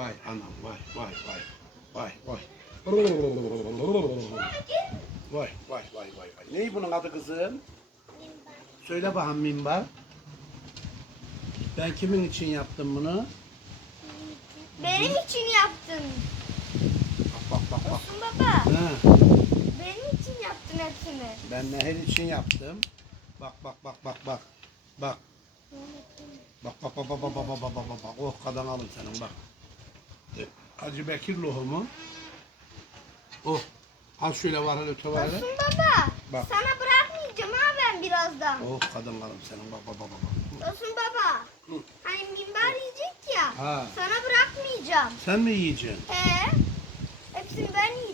vay anam vay vay vay vay vay. Vay vay vay vay vay. Ney bunun adı kızım? Söyle bakalım minbar. Ben kimin için yaptım bunu? Benim için yaptın. Bak bak bak bak. Olsun baba. Ha, Benim için yaptın hepsini. ben Nehir için yaptım. Bak bak bak bak bak. Bak. Bak bak bak bak bak bak bak bak bak bak. Oh kadın alın senin bak. Hacı Bekir lohumu. Oh. Al şöyle var hele tuvalet. Olsun baba. Bak. Sana bırakmayacağım ha ben birazdan. Oh kadın alın senin bak bak bak bak. Olsun baba. Hı. Hani minber yiyecek ya. Ha. Sana bırakmayacağım. Sen mi yiyeceksin? He. Hepsini ben yiyeceğim.